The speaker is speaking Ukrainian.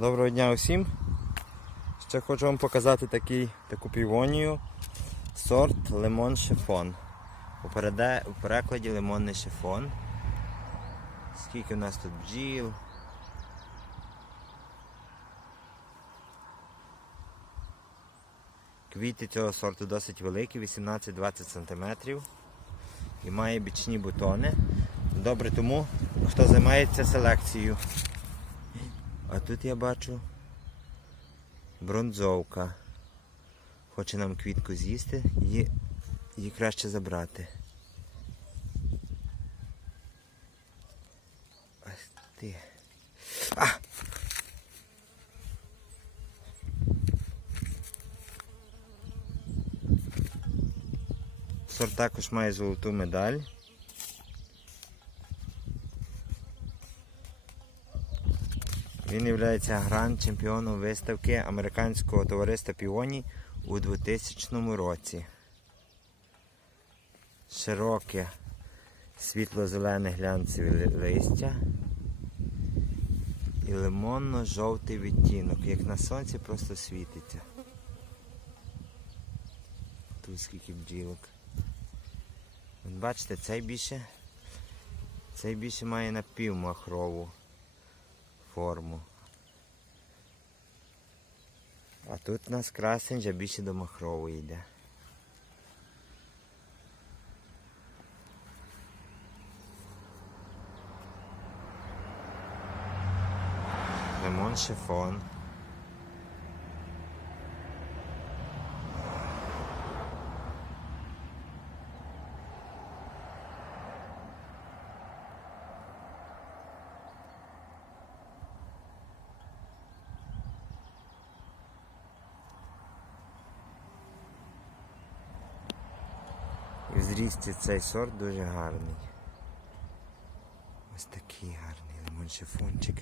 Доброго дня усім. Ще хочу вам показати такий, таку півонію сорт лимон шифон. У, перекладі лимонний шифон. Скільки у нас тут бджіл. Квіти цього сорту досить великі, 18-20 см. І має бічні бутони. Добре тому, хто займається селекцією. А тут я бачу бронзовка. Хоче нам квітку з'їсти, її, її краще забрати. Ось ти. А! Сорт також має золоту медаль. Він є гранд-чемпіоном виставки Американського товариства піоній у 2000 році. Широке світло-зелене глянцеве листя і лимонно-жовтий відтінок, як на сонці просто світиться. Тут скільки бджілок. Бачите, цей більше, цей більше має напівмахрову форму. А тут у нас красень вже більше до махрової йде. Лимон шифон. В зрісті цей сорт дуже гарний. Ось такий гарний лимон шифончик.